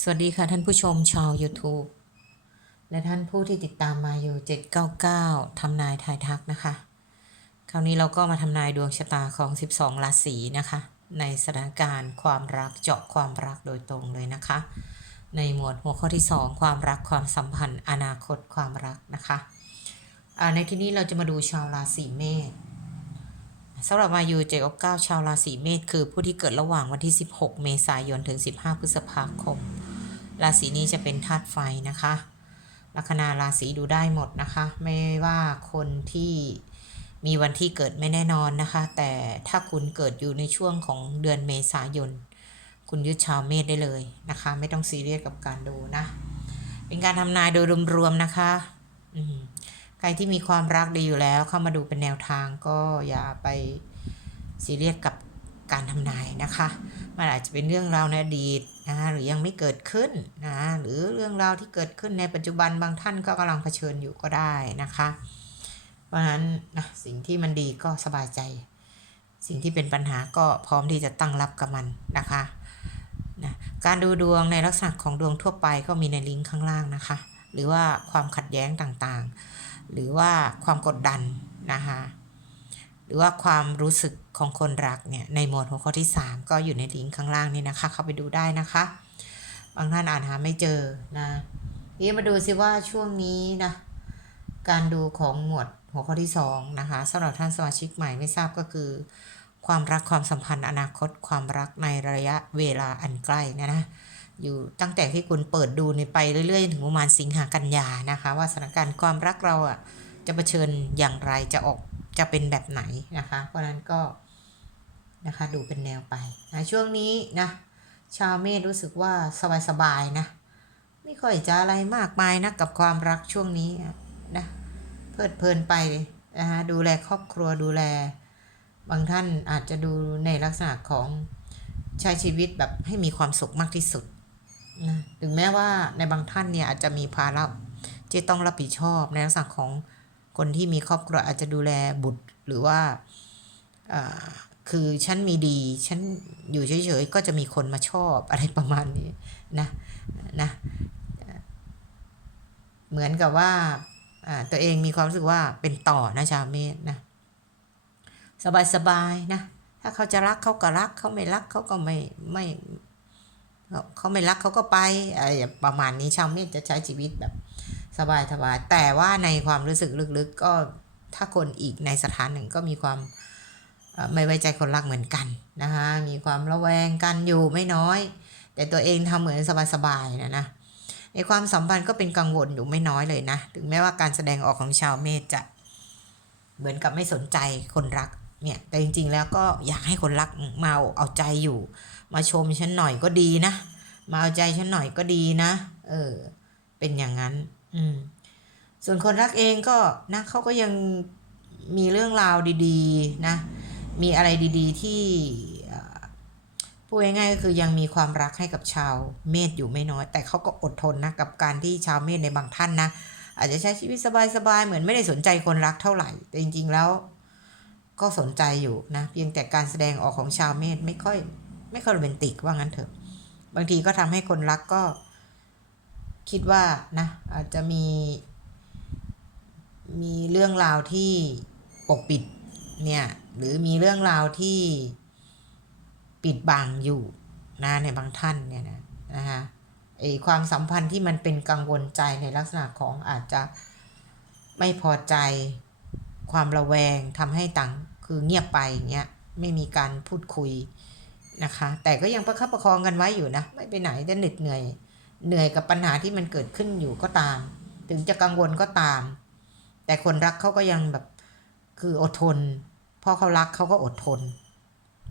สวัสดีค่ะท่านผู้ชมชาว YouTube และท่านผู้ที่ติดตามมาอยู่ 799 ทำนายทายทักนะคะ คราวนี้เราก็มาทำนายดวงชะตาของ 12 ราศีนะคะ ในสถานการณ์ความรักเจาะความรักโดยตรงเลยนะคะ ในหมวดหัวข้อที่ 2 ความรักความสัมพันธ์ อนาคตความรักนะคะในที่นี้เราจะมาดูชาวราศีเมษสำหรับมายูเจกเก้าชาวราศีเมษคือผู้ที่เกิดระหว่างวันที่ 16 เมษายนถึง 15 พฤษภาคม ราศีนี้จะเป็นธาตุไฟนะคะลัคนาราศีดูได้หมดนะคะ ไม่ว่าคนที่มีวันที่เกิดไม่แน่นอนนะคะ แต่ถ้าคุณเกิดอยู่ในช่วงของเดือนเมษายน คุณยึดชาวเมษได้เลยนะคะ ไม่ต้องซีเรียสกับการดูนะ เป็นการทำนายโดยรวมๆนะคะใครที่มีความรักดีอยู่แล้วเข้ามาดูเป็นแนวทางก็อย่าไปซีเรียสกับ การทำนายนะคะมันอาจจะเป็นเรื่องราวในอดีตนะหรือยังไม่เกิดขึ้นนะหรือเรื่องราวที่เกิดขึ้นในปัจจุบันบางท่านก็กำลังเผชิญอยู่ก็ได้นะคะ เพราะฉะนั้นนะสิ่งที่มันดีก็สบายใจ สิ่งที่เป็นปัญหาก็พร้อมที่จะตั้งรับกับมันนะคะนะการดูดวงในลักษณะของดวงทั่วไปก็มีในลิงก์ข้างล่างนะคะ หรือว่าความขัดแย้งต่างๆ หรือว่าความกดดันนะคะ หรือว่าความรู้สึกของคนรักเนี่ยในหมวดหัวข้อที่ 3 ก็อยู่ในลิงก์ข้างล่างนี่นะคะ เข้าไปดูได้นะคะ บางท่านอ่านหาไม่เจอนะนี่มาดูซิว่าช่วงนี้นะการดูของหมวดหัวข้อที่2นะคะสำหรับท่านสมาชิกใหม่ไม่ทราบก็คือ ความรักความสัมพันธ์อนาคตความรักในระยะเวลาอันใกล้นะนะอยู่ตั้งแต่ที่คุณเปิดดูในไปเรื่อยๆ ถึงประมาณสิงหากันยานะคะ ว่าสถานการณ์ความรักเราอะจะเผชิญอย่างไรจะออก จะเป็นแบบไหนนะคะ เพราะนั้นก็นะคะดูเป็นแนวไปนะช่วงนี้นะชาวเมษรู้สึกว่าสบายๆนะไม่ค่อยจะอะไรมากมายนะกับความรักช่วงนี้นะเพลิดเพลินไปนะคะดูแลครอบครัวดูแล บางท่านอาจจะดูในลักษณะของใช้ชีวิตแบบให้มีความสุขมากที่สุดนะถึงแม้ว่าในบางท่านเนี่ยอาจจะมีภาระที่ต้องรับผิดชอบในลักษณะของ คนที่มีครอบครัวอาจจะดูแลบุตรหรือว่าคือฉันมีดีฉันอยู่เฉยๆก็จะมีคนมาชอบอะไรประมาณนี้นะนะเหมือนกับว่าตัวเองมีความรู้สึกว่าเป็นต่อนะชาวเมษนะสบายๆนะถ้าเขาจะรักเขาก็รักเขาไม่รักเขาก็ไม่ไม่เขาไม่รักเขาก็ไปอะไรประมาณนี้ชาวเมษจะใช้ชีวิตแบบ สบายสบายแต่ว่าในความรู้สึกลึกๆ ก็ถ้าคนอีกในสถานหนึ่งก็มีความไม่ไว้ใจคนรักเหมือนกันนะคะมีความระแวงกันอยู่ไม่น้อย แต่ตัวเองทำเหมือนสบายๆนะนะในความสัมพันธ์ก็เป็นกังวลอยู่ไม่น้อยเลยนะ ถึงแม้ว่าการแสดงออกของชาวเมษจะเหมือนกับไม่สนใจคนรักเนี่ย แต่จริงๆแล้วก็อยากให้คนรักมาเอาใจอยู่ มาชมฉันหน่อยก็ดีนะ มาเอาใจฉันหน่อยก็ดีนะ เออ เป็นอย่างนั้น อืมส่วนคนรักเองก็นะเขาก็ยังมีเรื่องราวดีๆนะ มีอะไรดีๆที่พูดง่ายๆก็คือยังมีความรักให้กับชาวเมษอยู่ไม่น้อย แต่เขาก็อดทนนะกับการที่ชาวเมษในบางท่านนะอาจจะใช้ชีวิตสบายๆเหมือนไม่ได้สนใจคนรักเท่าไหร่ แต่จริงๆแล้วก็สนใจอยู่นะ เพียงแต่การแสดงออกของชาวเมษไม่ค่อย ไม่ค่อยโรแมนติกว่างั้นเถอะ บางทีก็ทำให้คนรักก็ คิดว่านะอาจจะมี มีเรื่องราวที่ปกปิดเนี่ยหรือมีเรื่องราวที่ปิดบังอยู่นะในบางท่านเนี่ยนะนะคะไอความสัมพันธ์ที่มันเป็นกังวลใจในลักษณะของอาจจะไม่พอใจความระแวงทำให้ต่างคือเงียบไปเงี้ยไม่มีการพูดคุยนะคะ แต่ก็ยังประคับประคองกันไว้อยู่นะ ไม่ไปไหนจะเหน็ดเหนื่อย เหนื่อยกับปัญหาที่มันเกิดขึ้นอยู่ก็ตาม ถึงจะกังวลก็ตาม แต่คนรักเขาก็ยังแบบคืออดทนพอเขารักเขาก็อดทน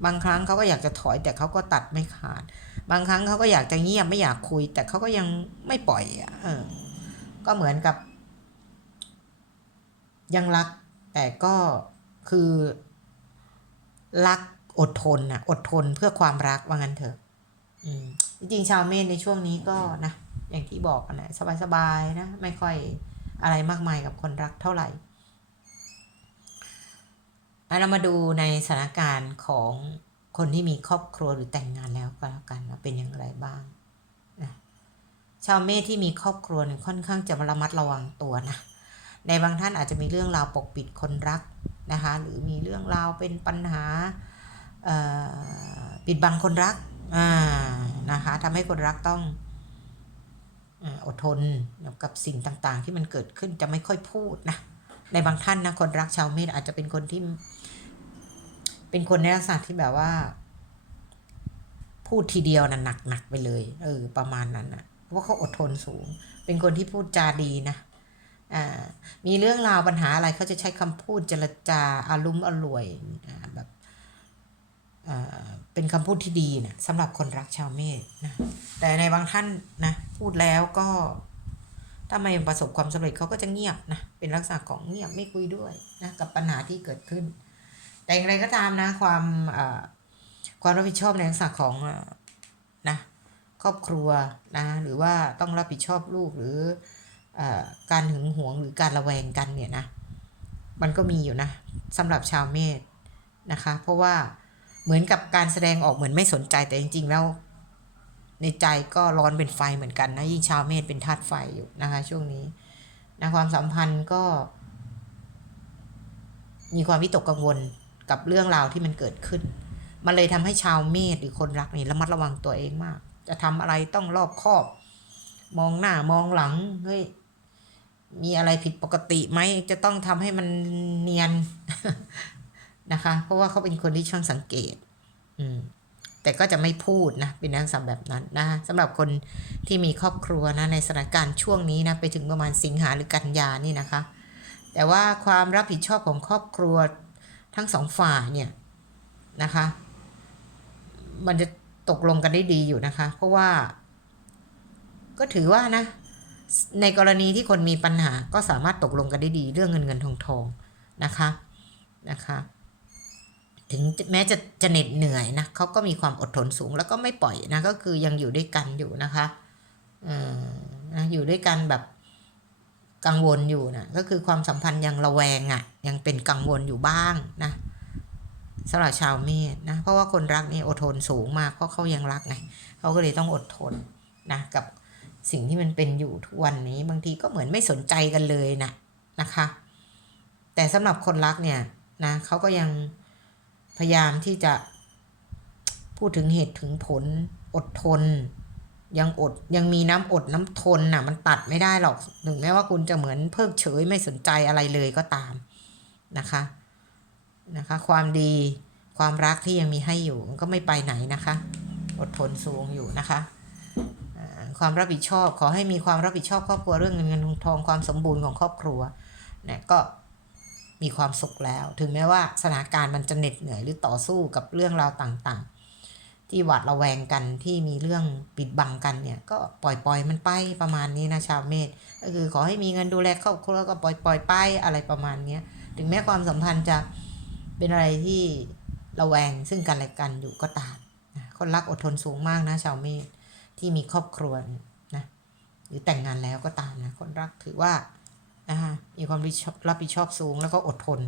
บางครั้งเขาก็อยากจะถอยแต่เขาก็ตัดไม่ขาด บางครั้งเขาก็อยากจะเงียบไม่อยากคุย แต่เขาก็ยังไม่ปล่อยอะเออ ก็เหมือนกับ ยังรัก แต่ก็คือ รักอดทนอะ อดทนเพื่อความรักว่างั้นเถอะ จริงๆชาวเมษในช่วงนี้ก็นะ อย่างที่บอกนะสบายๆนะ ไม่ค่อยอะไรมากมายกับคนรักเท่าไหร่เรามาดูในสถานการณ์ของคนที่มีครอบครัวหรือแต่งงานแล้วก็แล้วกันเป็นอย่างไรบ้างนะชาวเมษที่มีครอบครัวเนี่ยค่อนข้างจะระมัดระวังตัวนะในบางท่านอาจจะมีเรื่องราวปกปิดคนรักนะคะหรือมีเรื่องราวเป็นปัญหาปิดบังคนรัก อ่านะคะทำให้คนรักต้องอดทนกับสิ่งต่างๆ ที่มันเกิดขึ้นจะไม่ค่อยพูดนะในบางท่านนะคนรักชาวเมษอาจจะเป็นคนที่ เป็นคนในลักษณะที่แบบว่า พูดทีเดียวนะหนักหนักๆไปเลย เออ ประมาณนั้นนะเพราะเขาอดทนสูง เป็นคนที่พูดจาดีนะอ่ามีเรื่องราวปัญหาอะไรเขาจะใช้คำพูดเจรจาอารุมอร่วยอ่าแบบ เป็นคำพูดที่ดีนะสำหรับคนรักชาวเมษนะแต่ในบางท่านนะพูดแล้วก็ถ้าไม่ประสบความสำเร็จเขาก็จะเงียบนะเป็นลักษณะของเงียบไม่คุยด้วยนะกับปัญหาที่เกิดขึ้น แต่อย่างไรก็ตามนะความความรับผิดชอบในลักษณะของนะครอบครัวนะหรือว่าต้องรับผิดชอบลูกหรือเออการหึงหวงหรือการระแวงกันเนี่ยนะมันก็มีอยู่นะสำหรับชาวเมษนะคะ เพราะว่า เหมือนกับการแสดงออกเหมือนไม่สนใจแต่จริง ๆ แล้ว ในใจก็ร้อนเป็นไฟเหมือนกันนะยิ่งชาวเมษเป็นธาตุไฟอยู่นะคะ ช่วงนี้นะความสัมพันธ์ก็ มีความวิตกกังวลกับเรื่องราวที่มันเกิดขึ้น มันเลยทำให้ชาวเมษหรือคนรักนี่ระมัดระวังตัวเองมาก จะทำอะไรต้องรอบคอบ มองหน้ามองหลังเฮ้ยมีอะไรผิดปกติไหมจะต้องทำให้มันเนียน นะคะ เพราะว่าเขาเป็นคนที่ช่างสังเกต อืมแต่ก็จะไม่พูดนะเป็นนักสัมแบบนั้นนะสำหรับคนที่มีครอบครัวนะในสถานการณ์ช่วงนี้นะไปถึงประมาณสิงหาหรือกันยานี่นะคะ แต่ว่าความรับผิดชอบของครอบครัวทั้งสองฝ่ายเนี่ยนะคะ มันจะตกลงกันได้ดีอยู่นะคะ เพราะว่า ก็ถือว่านะ ในกรณีที่คนมีปัญหาก็สามารถตกลงกันได้ดี เรื่องเงินเงินทองทองนะคะนะคะ ถึงแม้จะจะเหน็ดเหนื่อยนะเขาก็มีความอดทนสูงแล้วก็ไม่ปล่อยนะก็คือยังอยู่ด้วยกันอยู่นะคะเออนะอยู่ด้วยกันแบบกังวลอยู่นะก็คือความสัมพันธ์ยังระแวงอะ่ะ ยังเป็นกังวลอยู่บ้างนะสำหรับชาวเมษนะเพราะว่าคนรักนี่อดทนสูงมากเพราะเขายังรักไงเขาก็เลยต้องอดทนนะกับสิ่งที่มันเป็นอยู่ทุกวันนี้บางทีก็เหมือนไม่สนใจกันเลยนะนะคะ แต่สำหรับคนรักเนี่ยนะเขาก็ยัง พยายามที่จะพูดถึงเหตุถึงผล อดทน ยังอดยังมีน้ำอดน้ำทนน่ะ มันตัดไม่ได้หรอกถึงแม้ว่าคุณจะเหมือนเพิกเฉยไม่สนใจอะไรเลยก็ตามนะคะนะคะ ความดีความรักที่ยังมีให้อยู่มันก็ไม่ไปไหนนะคะ อดทนสูงอยู่นะคะความรับผิดชอบขอให้มีความรับผิดชอบครอบครัวเรื่องเงินเงินทองทองความสมบูรณ์ของครอบครัวเนี่ยก็ มีความสุขแล้ว ถึงแม้ว่าสถานการณ์มันจะเหน็ดเหนื่อยหรือต่อสู้กับเรื่องราวต่างๆ ที่หวาดระแวงกันที่มีเรื่องปิดบังกันเนี่ย ก็ปล่อยปล่อยมันไปประมาณนี้นะชาวเมษก็คือขอให้มีเงินดูแลครอบครัวก็ปล่อยปล่อยไปอะไรประมาณนี้ถึงแม้ความสัมพันธ์จะเป็นอะไรที่ระแวงซึ่งกันและกันอยู่ก็ตามคนรักอดทนสูงมากนะชาวเมษที่มีครอบครัวนะหรือแต่งงานแล้วก็ตามนะคนรักถือว่า นะคะมีความรับผิดชอบสูงแล้วก็อดทน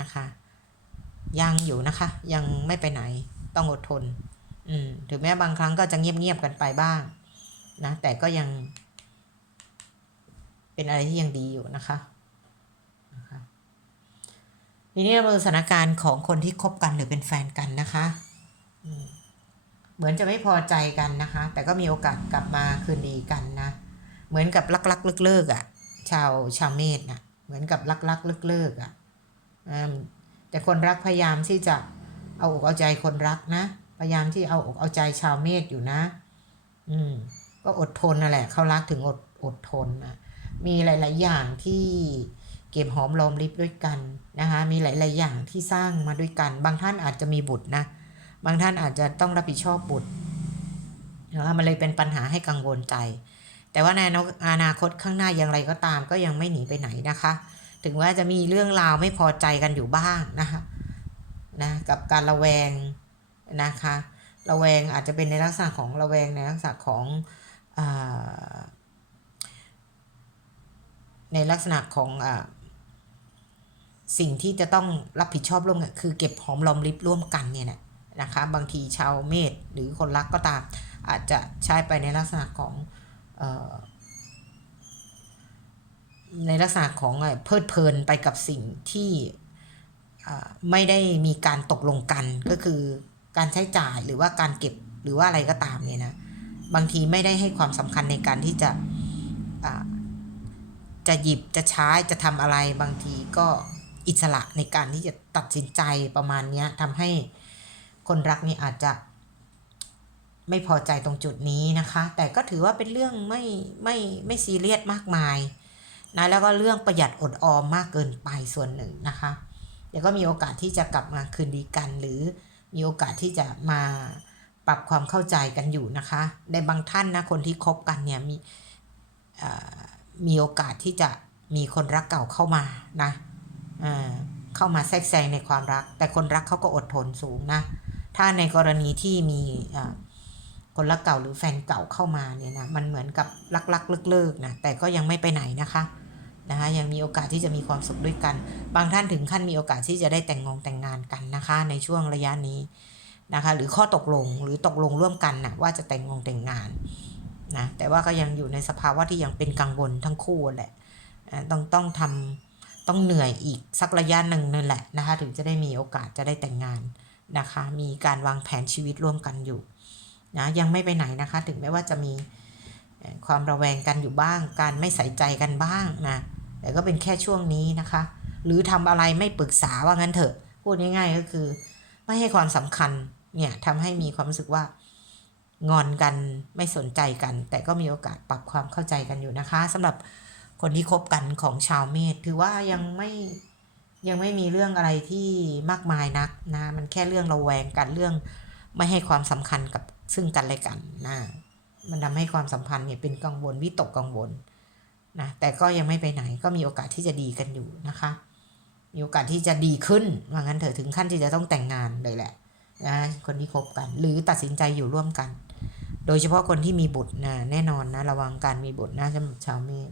นะคะ ยังอยู่นะคะ ยังไม่ไปไหนต้องอดทน อืมถึงแม้บางครั้งก็จะเงียบๆกันไปบ้าง นะ แต่ก็ยัง เป็นอะไรที่ยังดีอยู่นะคะนะคะทีนี้เรามาดูสถานการณ์ของคนที่คบกันหรือเป็นแฟนกันนะคะเหมือนจะไม่พอใจกันนะคะ แต่ก็มีโอกาสกลับมาคืนดีกันนะ เหมือนกับลักๆเลิกๆอะ ชาวชาวเมษนะเหมือนกับลักๆเลิกๆอะอืมแต่คนรักพยายามที่จะเอาอกเอาใจคนรักนะ พยายามที่เอาอกเอาใจชาวเมษอยู่นะ อืม ก็อดทนนั่นแหละเขารักถึงอดอดทนนะมีหลาย ๆ อย่างที่เก็บหอมรอมริบด้วยกันนะคะ มีหลาย ๆ อย่างที่สร้างมาด้วยกัน บางท่านอาจจะมีบุตรนะ บางท่านอาจจะต้องรับผิดชอบบุตรนะคะมันเลยเป็นปัญหาให้กังวลใจ แต่ว่าในอนาคตข้างหน้าอย่างไรก็ตามก็ยังไม่หนีไปไหนนะคะ ถึงว่าจะมีเรื่องราวไม่พอใจกันอยู่บ้างนะคะนะกับการระแวงนะคะระแวงอาจจะเป็นในลักษณะของระแวงในลักษณะของอในลักษณะของอสิ่งที่จะต้องรับผิดชอบร่วมกันคือเก็บหอมรอมริบร่วมกันเนี่ยนะนะคะ บางทีชาวเมษหรือคนรักก็ตาม อาจจะใช้ไปในลักษณะของ ในลักษณะของเอ่อเพลิดเพลินไปกับสิ่งที่ไม่ได้มีการตกลงกันก็คือการใช้จ่ายหรือว่าการเก็บหรือว่าอะไรก็ตามเนี่ยนะบางทีไม่ได้ให้ความสำคัญในการที่จะจะหยิบจะใช้จะทำอะไรบางทีก็อิสระในการที่จะตัดสินใจประมาณนี้ทำให้คนรักนี่อาจจะ ไม่พอใจตรงจุดนี้นะคะ แต่ก็ถือว่าเป็นเรื่องไม่ไม่ไม่ซีเรียสมากมายนะแล้วก็เรื่องประหยัดอดออมมากเกินไปส่วนหนึ่งนะคะเดี๋ยวก็มีโอกาสที่จะกลับมาคืนดีกัน หรือมีโอกาสที่จะมาปรับความเข้าใจกันอยู่นะคะ ในบางท่านนะคนที่คบกันเนี่ยมีมีโอกาสที่จะมีคนรักเก่าเข้ามานะเเข้ามาแทรกแซงในความรัก แต่คนรักเขาก็อดทนสูงนะถ้าในกรณีที่มี คนรักเก่าหรือแฟนเก่าเข้ามาเนี่ยนะมันเหมือนกับรักๆเลิกๆนะแต่ก็ยังไม่ไปไหนนะคะนะคะยังมีโอกาสที่จะมีความสุขด้วยกัน บางท่านถึงขั้นมีโอกาสที่จะได้แต่งงงแต่งงานกันนะคะ ในช่วงระยะนี้นะคะ หรือข้อตกลงหรือตกลงร่วมกันนะว่าจะแต่งงงแต่งงานนะแต่ว่าก็ยังอยู่ในสภาวะที่ยังเป็นกังวลทั้งคู่แหละต้องต้องทำต้องเหนื่อยอีกสักระยะหนึ่งนั่นแหละนะคะถึงจะได้มีโอกาสจะได้แต่งงานนะคะ มีการวางแผนชีวิตร่วมกันอยู่ นะยังไม่ไปไหนนะคะ ถึงแม้ว่าจะมีความระแวงกันอยู่บ้าง การไม่ใส่ใจกันบ้างนะแต่ก็เป็นแค่ช่วงนี้นะคะ หรือทำอะไรไม่ปรึกษาว่างั้นเถอะ พูดง่ายๆก็คือ ไม่ให้ความสำคัญเนี่ยทำให้มีความรู้สึกว่างอนกันไม่สนใจกัน แต่ก็มีโอกาสปรับความเข้าใจกันอยู่นะคะสำหรับคนที่คบกันของชาวเมษถือว่ายังไม่ยังไม่มีเรื่องอะไรที่มากมายนักนะมันแค่เรื่องระแวงกันเรื่องไม่ให้ความสำคัญกับ ซึ่งกันและกันนะมันทำให้ความสัมพันธ์เนี่ยเป็นกังวลวิตกกังวลนะแต่ก็ยังไม่ไปไหนก็มีโอกาสที่จะดีกันอยู่นะคะ มีโอกาสที่จะดีขึ้นว่างั้นเถอะถึงขั้นที่จะต้องแต่งงานเลยแหละนะคนที่คบกัน หรือตัดสินใจอยู่ร่วมกัน โดยเฉพาะคนที่มีบุตรนะแน่นอนนะระวังการมีบุตรนะสำหรับชาวเมษ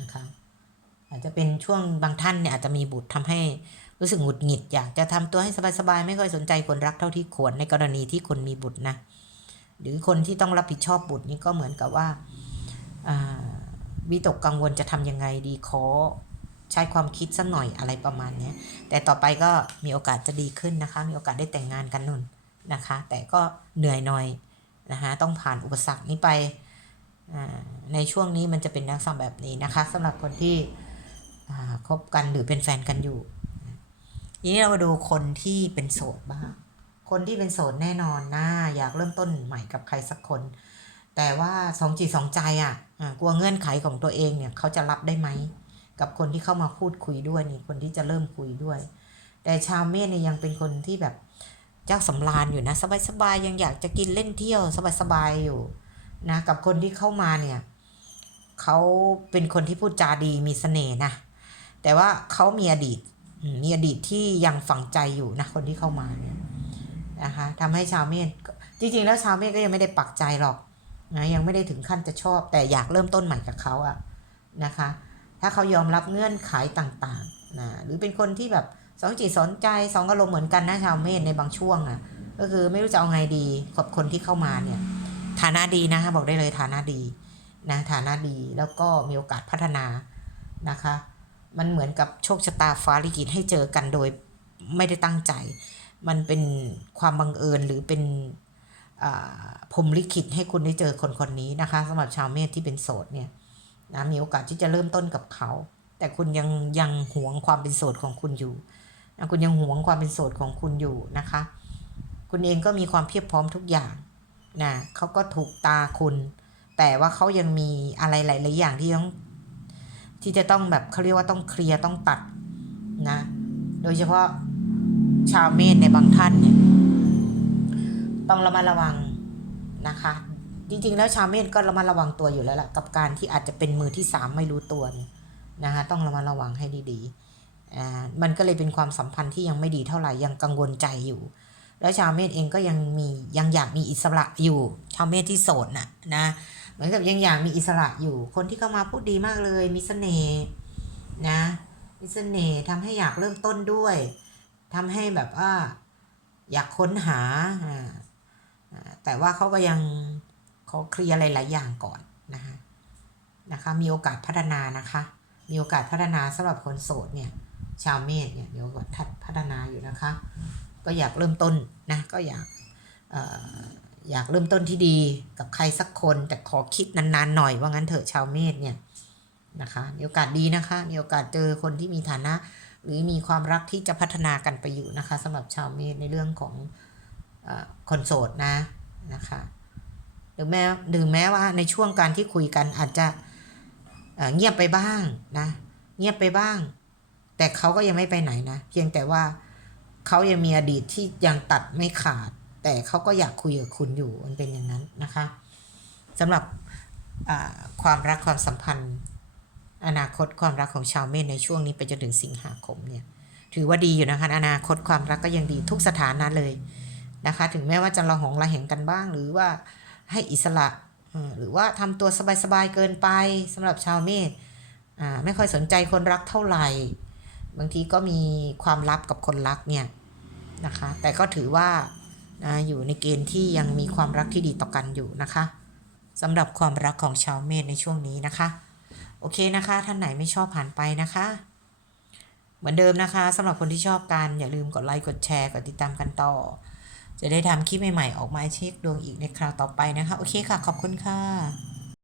นะคะอาจจะเป็นช่วงบางท่านเนี่ยอาจจะมีบุตรทำให้ รู้สึกหงุดหงิดอยากจะทำตัวให้สบายๆ ไม่ค่อยสนใจคนรักเท่าที่ควรในกรณีที่คนมีบุตรนะ หรือคนที่ต้องรับผิดชอบบุตรนี่ก็เหมือนกับว่าวิตกกังวลจะทำยังไงดีขอใช้ความคิดสักหน่อยอะไรประมาณนี้แต่ต่อไปก็มีโอกาสจะดีขึ้นนะคะ มีโอกาสได้แต่งงานกันนุ่นนะคะ แต่ก็เหนื่อยหน่อยนะคะต้องผ่านอุปสรรคนี้ไปในช่วงนี้มันจะเป็นลักษณะแบบนี้นะคะสำหรับคนที่คบกันหรือเป็นแฟนกันอยู่ ทีนี้เรามาดูคนที่เป็นโสดบ้าง คนที่เป็นโสดแน่นอนนะอยากเริ่มต้นใหม่กับใครสักคน แต่ว่าสองจิตสองใจอะกลัวเงื่อนไขของตัวเองเนี่ยเขาจะรับได้ไหมกับคนที่เข้ามาพูดคุยด้วยนี่คนที่จะเริ่มคุยด้วย แต่ชาวเมษเนี่ยยังเป็นคนที่แบบเจ้าสำราญอยู่นะ สบายๆยังอยากจะกินเล่นเที่ยวสบายๆอยู่นะกับคนที่เข้ามาเนี่ยเขาเป็นคนที่พูดจาดีมีเสน่ห์นะแต่ว่าเขามีอดีต มีอดีตที่ยังฝังใจอยู่นะคนที่เข้ามาเนี่ยนะคะทำให้ชาวเมษจริงๆ แล้วชาวเมษก็ยังไม่ได้ปักใจหรอกนะยังไม่ได้ถึงขั้นจะชอบ แต่อยากเริ่มต้นใหม่กับเขาอะนะคะ ถ้าเขายอมรับเงื่อนไขต่างๆนะหรือเป็นคนที่แบบสองจิตสนใจสองอารมณ์เหมือนกันนะชาวเมษในบางช่วงอะก็คือไม่รู้จะเอาไงดีกับคนที่เข้ามาเนี่ยฐานะดีนะคะบอกได้เลยฐานะดีนะฐานะดีแล้วก็มีโอกาสพัฒนานะคะ มันเหมือนกับโชคชะตาฟ้าลิขิตให้เจอกันโดยไม่ได้ตั้งใจ มันเป็นความบังเอิญหรือเป็นอ่าพรมลิขิตให้คุณได้เจอคนคนนี้นะคะสำหรับชาวเมษที่เป็นโสดเนี่ยนะมีโอกาสที่จะเริ่มต้นกับเขา แต่คุณยังยังหวงความเป็นโสดของคุณอยู่นะคุณยังหวงความเป็นโสดของคุณอยู่นะคะ คุณเองก็มีความเพียบพร้อมทุกอย่างนะเขาก็ถูกตาคุณ แต่ว่าเขายังมีอะไรหลายๆอย่างที่ต้อง ที่จะต้องแบบเขาเรียกว่าต้องเคลียร์ต้องตัดนะ โดยเฉพาะชาวเมษในบางท่านเนี่ยต้องระมัดระวังนะคะ จริงๆ แล้วชาวเมษก็ระมัดระวังตัวอยู่แล้วล่ะกับการที่อาจจะเป็นมือที่สามไม่รู้ตัวเนี่ยนะคะต้องระมัดระวังให้ดีๆอ่ามันก็เลยเป็นความสัมพันธ์ที่ยังไม่ดีเท่าไหร่ยังกังวลใจอยู่ แล้วชาวเมษเองก็ยังมียังอยากมีอิสระอยู่ชาวเมษที่โสดน่ะนะ เหมือนกับยังอยากมีอิสระอยู่ คนที่เข้ามาพูดดีมากเลย มีเสน่ห์นะ มีเสน่ห์ทำให้อยากเริ่มต้นด้วยทำให้แบบว่า อยากค้นหา แต่ว่าเขาก็ยังเขอเคลียร์อะไรหลายอย่างก่อนนะคะนะคะ มีโอกาสพัฒนานะคะ มีโอกาสพัฒนาสำหรับคนโสดเนี่ย ชาวเมษเนี่ยเดี๋ยวก็ทัดพัฒนาอยู่นะคะ ก็อยากเริ่มต้นนะ ก็อยากเอ่อ อยากเริ่มต้นที่ดีกับใครสักคน แต่ขอคิดนานๆหน่อยว่างั้นเถอะชาวเมษเนี่ยนะคะมีโอกาสดีนะคะมีโอกาสเจอคนที่มีฐานะ หรือมีความรักที่จะพัฒนากันไปอยู่นะคะสำหรับชาวเมษในเรื่องของอคนโสดนะนะคะหรือแม้หรือแม้ว่าในช่วงการที่คุยกันอาจจะเเงียบไปบ้างนะ เงียบไปบ้าง แต่เขาก็ยังไม่ไปไหนนะ เพียงแต่ว่าเขายังมีอดีตที่ยังตัดไม่ขาด แต่เขาก็อยากคุยกับคุณอยู่มันเป็นอย่างนั้นนะคะสำหรับความรักความสัมพันธ์ อนาคตความรักของชาวเมษในช่วงนี้ไปจนถึงสิงหาคมเนี่ยถือว่าดีอยู่นะคะอนาคตความรักก็ยังดีทุกสถานะเลยนะคะ ถึงแม้ว่าจะระหองระแหงกันบ้าง หรือว่าให้อิสระหรือว่าทำตัวสบายๆเกินไปสำหรับชาวเมษไม่ค่อยสนใจคนรักเท่าไหร่ บางทีก็มีความลับกับคนรักเนี่ยนะคะ แต่ก็ถือว่า นะอยู่ในเกณฑ์ที่ยังมีความรักที่ดีต่อกันอยู่นะคะสำหรับความรักของชาวเมษในช่วงนี้นะคะ โอเคนะคะ ท่านไหนไม่ชอบผ่านไปนะคะ เหมือนเดิมนะคะสำหรับคนที่ชอบกันอย่าลืมกดไลค์กดแชร์กดติดตามกันต่อ จะได้ทำคลิปใหม่ๆ ออกมาเช็คดวงอีกในคราวต่อไปนะคะ โอเคค่ะ ขอบคุณค่ะ